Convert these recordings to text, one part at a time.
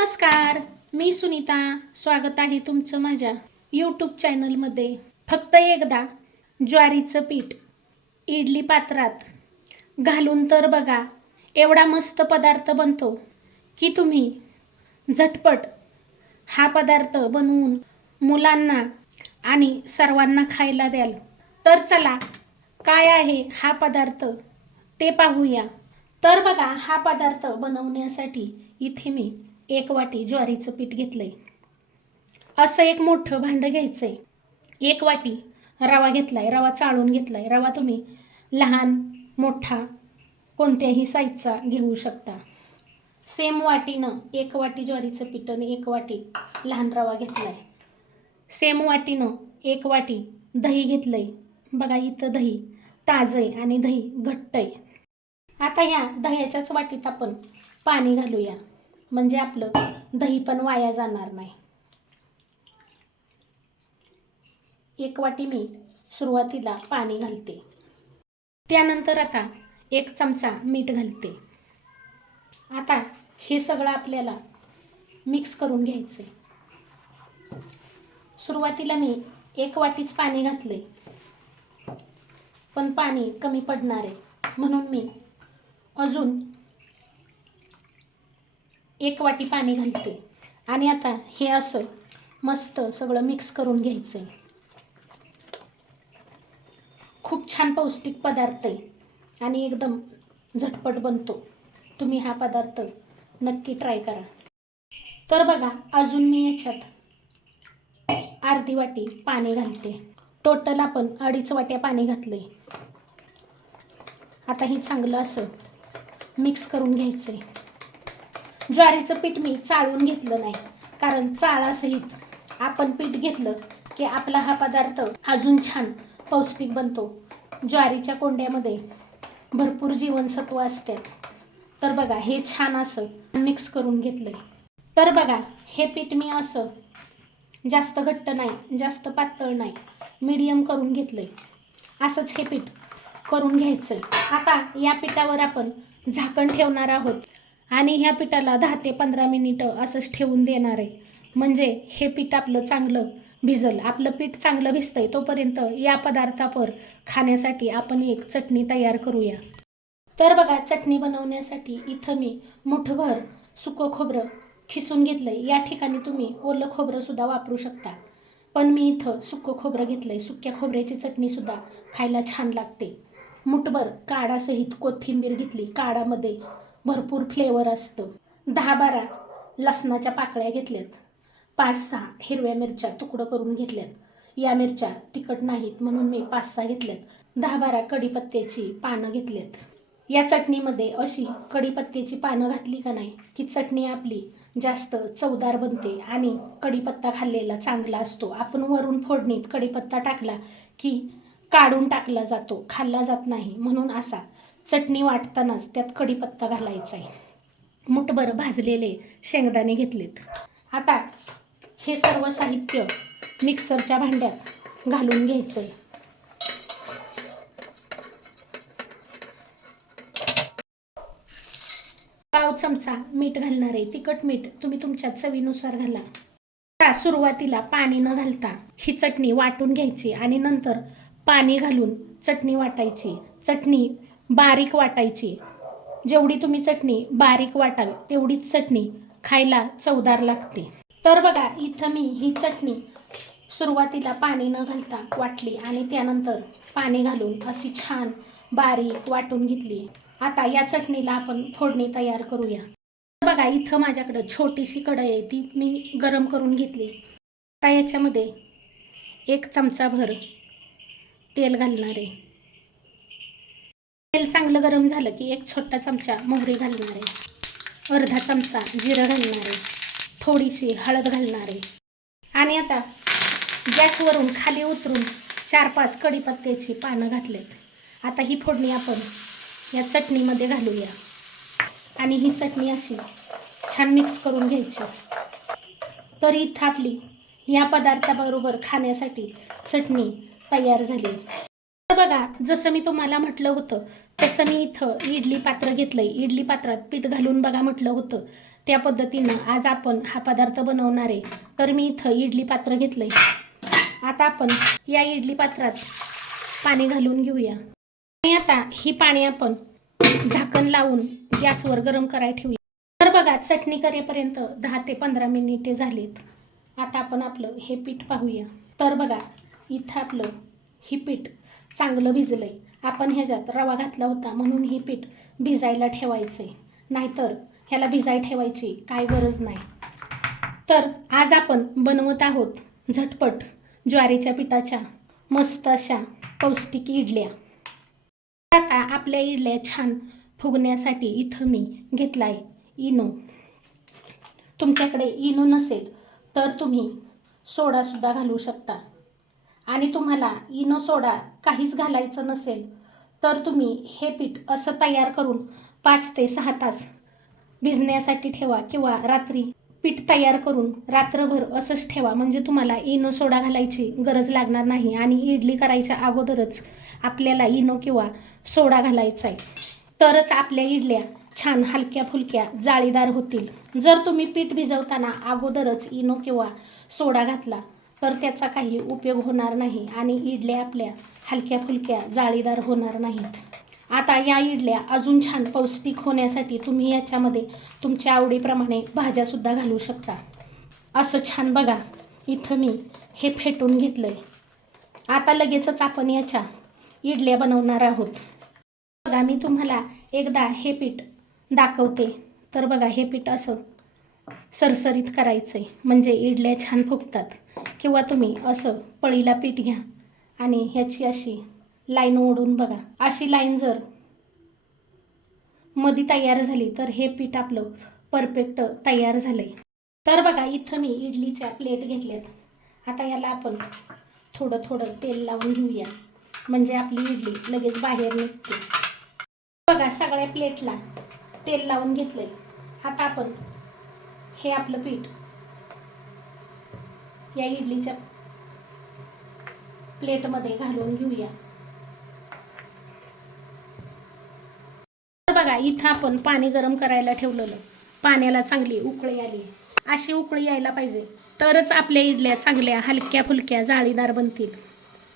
नमस्कार मी सुनीता. स्वागत आहे तुमचं माझ्या यूट्यूब चॅनलमध्ये फक्त एकदा ज्वारीचं पीठ इडली पात्रात घालून तर बघा एवढा मस्त पदार्थ बनतो की तुम्ही झटपट हा पदार्थ बनवून मुलांना आणि सर्वांना खायला द्याल. तर चला काय आहे हा पदार्थ ते पाहूया. तर बघा हा पदार्थ बनवण्यासाठी इथे मी एक वाटी ज्वारीचं पीठ घेतलं आहे असं एक मोठं भांडं घ्यायचं आहे एक वाटी रवा घेतला आहे रवा चाळून घेतला आहे रवा तुम्ही लहान मोठा कोणत्याही साईजचा घेऊ शकता. सेम वाटीनं एक वाटी ज्वारीचं पीठ आणि एक वाटी लहान रवा घेतला आहे सेम वाटीनं एक वाटी दही घेतलं आहे बघा इथं दही ताजं आहे आणि दही घट्ट आहे आता ह्या दह्याच्याच वाटीत आपण पाणी घालूया. म्हणजे आपलं दही पण वाया जाणार नाही. एक वाटी मी सुरुवातीला पाणी घालते. त्यानंतर आता एक चमचा मीठ घालते. आता हे सगळं आपल्याला मिक्स करून घ्यायचं आहे सुरुवातीला मी एक वाटीच पाणी घातले पण पाणी कमी पडणार आहे. म्हणून मी अजून एक वाटी पाणी घालते. आणि आता हे असं मस्त सगळं मिक्स करून घ्यायचं आहे खूप छान पौष्टिक पदार्थ आहे. आणि एकदम झटपट बनतो. तुम्ही हा पदार्थ नक्की ट्राय करा. तर बघा अजून मी याच्यात अर्धी वाटी पाणी घालते. टोटल आपण अडीच वाट्या पाणी घातले आता हे चांगलं असं मिक्स करून घ्यायचं आहे ज्वारीचं पीठ मी चाळून घेतलं नाही. कारण चाळासहित आपण पीठ घेतलं की आपला हा पदार्थ अजून छान पौष्टिक बनतो. ज्वारीच्या कोंड्यामध्ये भरपूर जीवनसत्व असतात तर बघा हे छान असं मिक्स करून घेतलं तर बघा हे पीठ मी असं जास्त घट्ट नाही जास्त पातळ नाही मीडियम करून घेतलं आहे असंच हे पीठ करून घ्यायचं आता या पिठावर आपण झाकण ठेवणार आहोत. आणि ह्या पिठाला दहा ते पंधरा मिनिटं असंच ठेवून देणार आहे. म्हणजे हे पीठ आपलं चांगलं भिजल आपलं पीठ चांगलं भिजतंय तोपर्यंत या पदार्थावर खाण्यासाठी आपण एक चटणी तयार करूया. तर बघा चटणी बनवण्यासाठी इथं मी मुठभर सुकं खोबरं खिसून घेतलं आहे या ठिकाणी तुम्ही ओलं खोबरंसुद्धा वापरू शकता. पण मी इथं सुकं खोबरं घेतलं आहे सुक्या खोबऱ्याची चटणीसुद्धा खायला छान लागते. मुठभर काढासहित कोथिंबीर घेतली काढामध्ये भरपूर फ्लेवर असतं. दहा बारा लसणाच्या पाकळ्या घेतल्यात. पाच सहा हिरव्या मिरच्या तुकडं करून घेतल्यात. या मिरच्या तिखट नाहीत म्हणून मी पाच सहा घेतल्यात. दहा बारा कढीपत्त्याची पानं घेतल्यात. या चटणीमध्ये अशी कढीपत्त्याची पानं घातली का नाही की चटणी आपली जास्त चवदार बनते आणि कढीपत्ता खाल्लेला चांगला असतो. आपण वरून फोडणीत कढीपत्ता टाकला की काढून टाकला जातो खाल्ला जात नाही म्हणून असा चटणी वाटतानाच त्यात कढीपत्ता घालायचा आहे. मुठभर भाजलेले शेंगदाणे घेतलेत. आता हे सर्व साहित्य मिक्सरच्या भांड्यात घालून घ्यायचं आहे पाव चमचा मीठ घालणार आहे. तिखट मीठ तुम्ही तुमच्या चवीनुसार घाला. आता सुरुवातीला पाणी न घालता ही चटणी वाटून घ्यायची आणि नंतर पाणी घालून चटणी वाटायची. चटणी बारीक वाटायची. जेवढी तुम्ही चटणी बारीक वाटाल तेवढीच चटणी खायला चवदार लागते. तर बघा इथं मी ही चटणी सुरुवातीला पाणी न घालता वाटली आणि त्यानंतर पाणी घालून अशी छान बारीक वाटून घेतली. आता या चटणीला आपण फोडणी तयार करूया. बघा इथं माझ्याकडं छोटीशी कढई आहे ती मी गरम करून घेतली. आता याच्यामध्ये एक चमचा भर तेल घालणार आहे. तेल चांगलं गरम झालं की एक छोटा चमचा मोहरी घालणार आहे. अर्धा चमचा जिरं घालणार आहे. थोडीशी हळद घालणार आहे. आणि आता गॅसवरून खाली उतरून चार पाच कढीपत्त्याची पानं घातलेत. आता ही फोडणी आपण या चटणीमध्ये घालूया. आणि ही चटणी अशी छान मिक्स करून घ्यायची. तर इथं आपली या पदार्थाबरोबर खाण्यासाठी चटणी तयार झाली. बघा जसं मी तुम्हाला म्हटलं होतं तसं मी इथं इडली पात्र घेतलंय. इडली पात्रात पीठ घालून बघा म्हटलं होतं. त्या पद्धतीनं आज आपण हा पदार्थ बनवणार आहे. तर मी इथं इडली पात्र घेतलं आहे आता आपण या इडली पात्रात पाणी घालून घेऊया. आणि आता ही पाणी आपण झाकण लावून गॅसवर गरम करायला ठेवूया. तर बघा चटणी करेपर्यंत दहा ते पंधरा मिनिटे झालीत. आता आपण आपलं हे पीठ पाहूया. तर बघा इथं आपलं ही पीठ चांगलं भिजलं आहे आपण ह्याच्यात रवा घातला होता म्हणून ही पीठ भिजायला ठेवायचं आहे नाहीतर ह्याला भिजाय ठेवायची काय गरज नाही. तर आज आपण बनवत आहोत झटपट ज्वारीच्या पिठाच्या मस्त अशा पौष्टिक इडल्या. आता आपल्या इडल्या छान फुगण्यासाठी इथं मी घेतला आहे इनो. तुमच्याकडे इनो नसेल तर तुम्ही सोडासुद्धा घालू शकता. आणि तुम्हाला इनो सोडा काहीच घालायचं नसेल तर तुम्ही हे पीठ असं तयार करून पाच ते सहा तास भिजण्यासाठी ठेवा किंवा रात्री पीठ तयार करून रात्रभर असंच ठेवा. म्हणजे तुम्हाला इनो सोडा घालायची गरज लागणार नाही आणि इडली करायच्या अगोदरच आपल्याला इनो किंवा सोडा घालायचा आहे. तरच आपल्या इडल्या छान हलक्या फुलक्या जाळीदार होतील. जर तुम्ही पीठ भिजवताना अगोदरच इनो किंवा सोडा घातला तर त्याचा काही उपयोग होणार नाही आणि इडल्या आपल्या हलक्या फुलक्या जाळीदार होणार नाहीत. आता या इडल्या अजून छान पौष्टिक होण्यासाठी तुम्ही याच्यामध्ये तुमच्या आवडीप्रमाणे भाज्यासुद्धा घालू शकता. असं छान बघा इथं मी हे फेटून घेतलं आहे आता लगेचच आपण याच्या इडल्या बनवणार आहोत. बघा मी तुम्हाला एकदा हे पीठ दाखवते. तर बघा हे पीठ असं सरसरीत करायचं आहे म्हणजे इडल्या छान फुगतात. किंवा तुम्ही असं पळीला पीठ घ्या आणि ह्याची अशी लाईन ओढून बघा. अशी लाईन जर मधी तयार झाली तर हे पीठ आपलं परफेक्ट तयार झालं आहे तर बघा इथं मी इडलीच्या प्लेट घेतल्यात. आता याला आपण थोडं थोडं तेल लावून घेऊया. म्हणजे आपली इडली लगेच बाहेर निघते. बघा सगळ्या प्लेटला तेल लावून घेतलंय. आता आपण हे आपलं पीठ या इडलीच्या प्लेटमध्ये घालून घेऊया. तर बघा इथं आपण पाणी गरम करायला ठेवलेलं पाण्याला चांगली उकळी आली अशी उकळी यायला पाहिजे तरच आपल्या इडल्या चांगल्या हलक्या फुलक्या जाळीदार बनतील.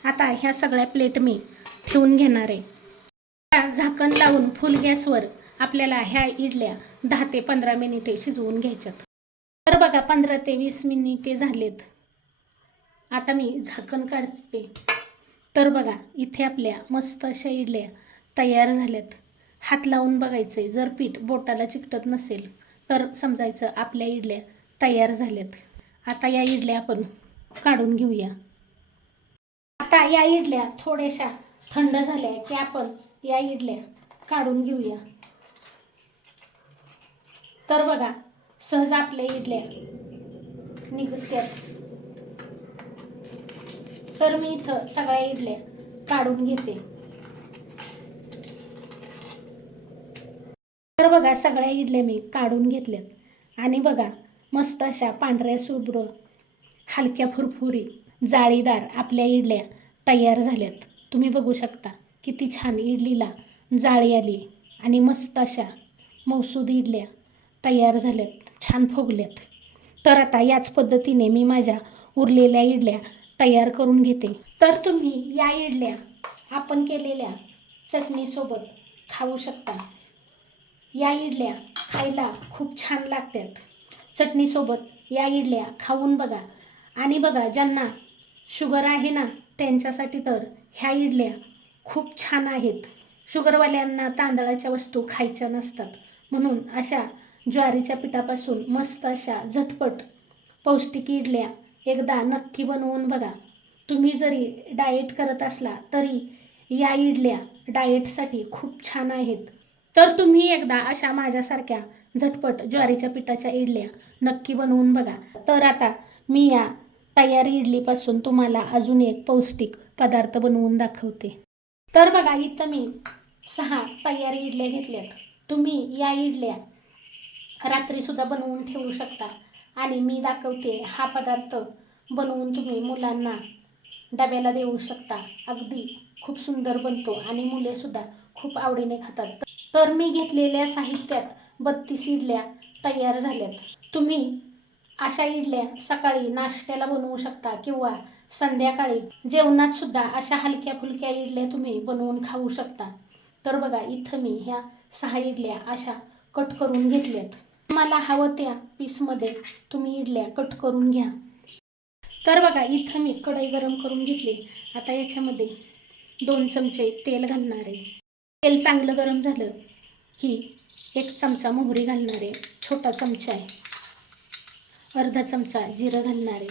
आता ह्या सगळ्या प्लेट मी ठेवून घेणार आहे. झाकण लावून फुल गॅसवर आपल्याला ह्या इडल्या दहा ते पंधरा मिनिटे शिजवून घ्यायच्यात. तर बघा पंधरा ते वीस मिनिटे झालेत. आता मी झाकण काढते. तर बघा इथे आपल्या मस्त अशा इडल्या तयार झाल्यात. हात लावून बघायचे जर पीठ बोटाला चिकटत नसेल तर समजायचं आपल्या इडल्या तयार झाल्यात. आता या इडल्या आपण काढून घेऊया. आता या इडल्या थोड्याशा थंड झाल्या की आपण या इडल्या काढून घेऊया. तर बघा सहज आपल्या इडल्या निघत्यात. तर मी इथं सगळ्या इडल्या काढून घेते. तर बघा सगळ्या इडल्या मी काढून घेतल्यात आणि बघा मस्त अशा पांढऱ्या शुभ्र हलक्या फुरफुरीत जाळीदार आपल्या इडल्या तयार झाल्यात. तुम्ही बघू शकता किती छान इडलीला जाळी आली आणि मस्त अशा मौसूद इडल्या तयार झाल्यात छान फुगल्यात. तर आता याच पद्धतीने मी माझ्या उरलेल्या इडल्या तयार करून घेते. तर तुम्ही या इडल्या आपण केलेल्या चटणीसोबत खाऊ शकता. या इडल्या खायला खूप छान लागतात. चटणीसोबत या इडल्या खाऊन बघा. आणि बघा ज्यांना शुगर आहे ना त्यांच्यासाठी तर ह्या इडल्या खूप छान आहेत. शुगरवाल्यांना तांदळाच्या वस्तू खायच्या नसतात. म्हणून अशा ज्वारीच्या पिठापासून मस्त अशा झटपट पौष्टिक इडल्या एकदा नक्की बनवून बघा. तुम्ही जरी डाएट करत असला तरी या इडल्या डाएटसाठी खूप छान आहेत. तर तुम्ही एकदा अशा माझ्यासारख्या झटपट ज्वारीच्या पिठाच्या इडल्या नक्की बनवून बघा. तर आता मी या तयार इडलीपासून तुम्हाला अजून एक पौष्टिक पदार्थ बनवून दाखवते. तर बघा इथं मी सहा तयार इडल्या घेतल्यात. तुम्ही या इडल्या रात्रीसुद्धा बनवून ठेवू शकता. आणि मी दाखवते हा पदार्थ बनवून तुम्ही मुलांना डब्याला देऊ शकता. अगदी खूप सुंदर बनतो आणि मुलेसुद्धा खूप आवडीने खातात. तर मी घेतलेल्या साहित्यात बत्तीस इडल्या तयार झाल्यात. तुम्ही अशा इडल्या सकाळी नाश्त्याला बनवू शकता किंवा संध्याकाळी. जेवणात सुद्धा अशा हलक्या फुलक्या इडल्या तुम्ही बनवून खाऊ शकता. तर बघा इथं मी ह्या सहा इडल्या अशा कट करून घेतल्यात. तुम्हाला हवं त्या पीसमध्ये तुम्ही इडल्या कट करून घ्या. तर बघा इथं मी कढई गरम करून घेतली. आता याच्यामध्ये दोन चमचे तेल घालणार आहे. तेल चांगलं गरम झालं की एक चमचा मोहरी घालणार आहे. छोटा चमचा आहे. अर्धा चमचा जिरं घालणार आहे.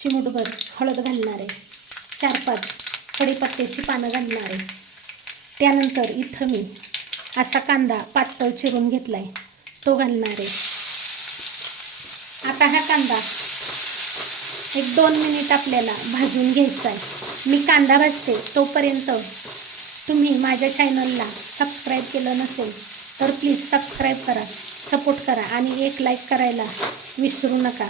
चिमूटभर हळद घालणार आहे. चार पाच कढीपत्त्याची पानं घालणार आहे. त्यानंतर इथं मी असा कांदा पातळ चिरून घेतला आहे तो घालणार आहे. आता हा कांदा एक दोन मिनिट आपल्याला भाजून घ्यायचा आहे. मी कांदा भाजते तोपर्यंत तुम्ही माझ्या चॅनलला सबस्क्राईब केलं नसेल तर प्लीज सबस्क्राईब करा सपोर्ट करा आणि एक लाईक करायला विसरू नका.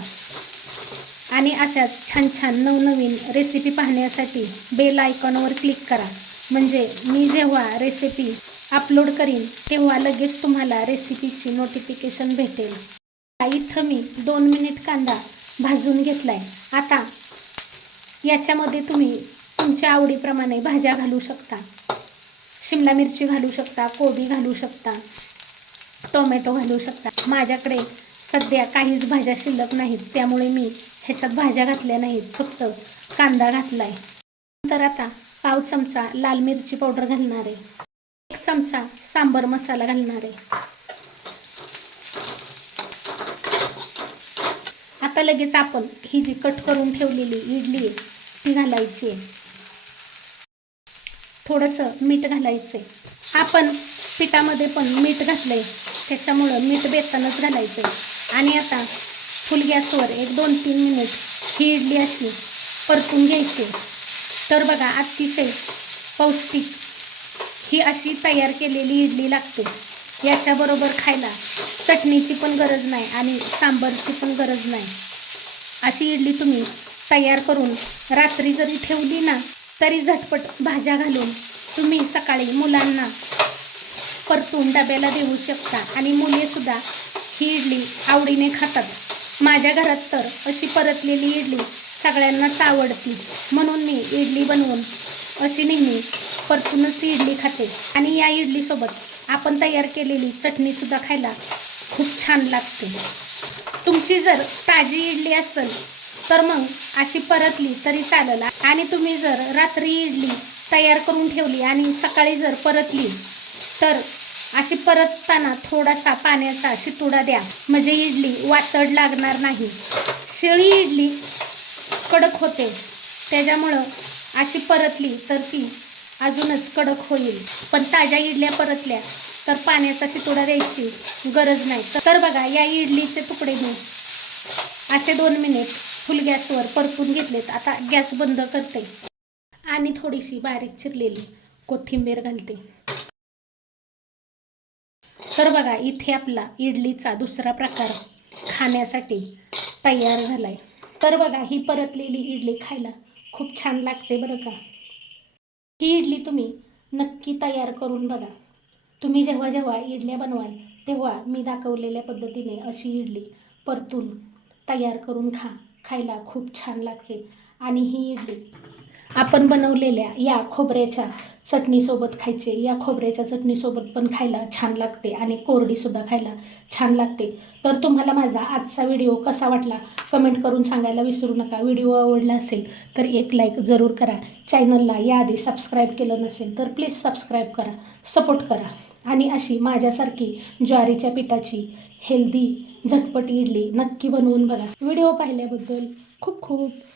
आणि अशाच छान छान नवनवीन रेसिपी पाहण्यासाठी बेल आयकॉनवर क्लिक करा. म्हणजे मी जेव्हा रेसिपी अपलोड करीन तेव्हा लगेच तुम्हाला रेसिपीची नोटिफिकेशन भेटेल. इथं मी दोन मिनिट कांदा भाजून घेतलाय. आता याच्यामध्ये तुम्ही तुमच्या आवडीप्रमाणे भाज्या घालू शकता. शिमला मिरची घालू शकता कोबी घालू शकता टोमॅटो घालू शकता. माझ्याकडे सध्या काहीच भाज्या शिल्लक नाहीत त्यामुळे मी ह्याच्यात भाज्या घातल्या नाहीत फक्त कांदा घातलाय. नंतर आता पाव चमचा लाल मिरची पावडर घालणार आहे. चमचा सांबर मसाला घालणार आहे. आता लगेच आपण ही जी कट करून ठेवलेली इडली आहे ती घालायची आहे. थोडंसं मीठ घालायचं आहे आपण पिठामध्ये पण मीठ घातलं आहे त्याच्यामुळं मीठ बेतानच घालायचं आहे आणि आता फुल गॅसवर एक दोन तीन मिनिट ही इडली अशी परतून घ्यायची तर बघा अतिशय पौष्टिक ही अशी तयार केलेली इडली लागते. याच्याबरोबर खायला चटणीची पण गरज नाही आणि सांबरची पण गरज नाही. अशी इडली तुम्ही तयार करून रात्री जरी ठेवली ना तरी झटपट भाज्या घालून तुम्ही सकाळी मुलांना परतून डब्याला देऊ शकता आणि मुलेसुद्धा ही इडली आवडीने खातात. माझ्या घरात तर अशी परतलेली इडली सगळ्यांनाच आवडती. म्हणून मी इडली बनवून अशी नेहमी परतूनच इडली खाते. आणि या इडलीसोबत आपण तयार केलेली चटणीसुद्धा खायला खूप छान लागते. तुमची जर ताजी इडली असेल तर मग अशी परतली तरी चालेल. आणि तुम्ही जर रात्री इडली तयार करून ठेवली आणि सकाळी जर परतली तर अशी परतताना थोडासा पाण्याचा शितुडा द्या. म्हणजे इडली वातड लागणार नाही. शेळी इडली कडक होते. त्याच्यामुळं अशी परतली तर ती अजूनच कडक होईल. पण ताज्या इडल्या परतल्या तर पाण्याचा शितोडा द्यायची गरज नाही. तर बघा या इडलीचे तुकडे मी असे दोन मिनिट फुल गॅसवर परतून घेतलेत. आता गॅस बंद करते. आणि थोडीशी बारीक चिरलेली कोथिंबीर घालते. तर बघा इथे आपला इडलीचा दुसरा प्रकार खाण्यासाठी तयार झालाय. तर बघा ही परतलेली इडली खायला खूप छान लागते बरं का? ही इडली तुम्ही नक्की तयार करून बघा. तुम्ही जेव्हा जेव्हा इडल्या बनवाल तेव्हा मी दाखवलेल्या पद्धतीने अशी इडली परतून तयार करून खा. खायला खूप छान लागते. आणि ही इडली आपण बनवलेल्या या खोबऱ्याच्या चटणीसोबत खायचे या खोबऱ्याच्या चटणीसोबत पण खायला छान लागते आणि कोरडीसुद्धा खायला छान लागते. तर तुम्हाला माझा आजचा व्हिडिओ कसा वाटला कमेंट करून सांगायला विसरू नका. व्हिडिओ आवडला असेल तर एक लाईक जरूर करा. चॅनलला याआधी सबस्क्राईब केलं नसेल तर प्लीज सबस्क्राईब करा सपोर्ट करा. आणि अशी माझ्यासारखी ज्वारीच्या पिठाची हेल्दी झटपट इडली नक्की बनवून बघा. व्हिडिओ पाहिल्याबद्दल खूप खूप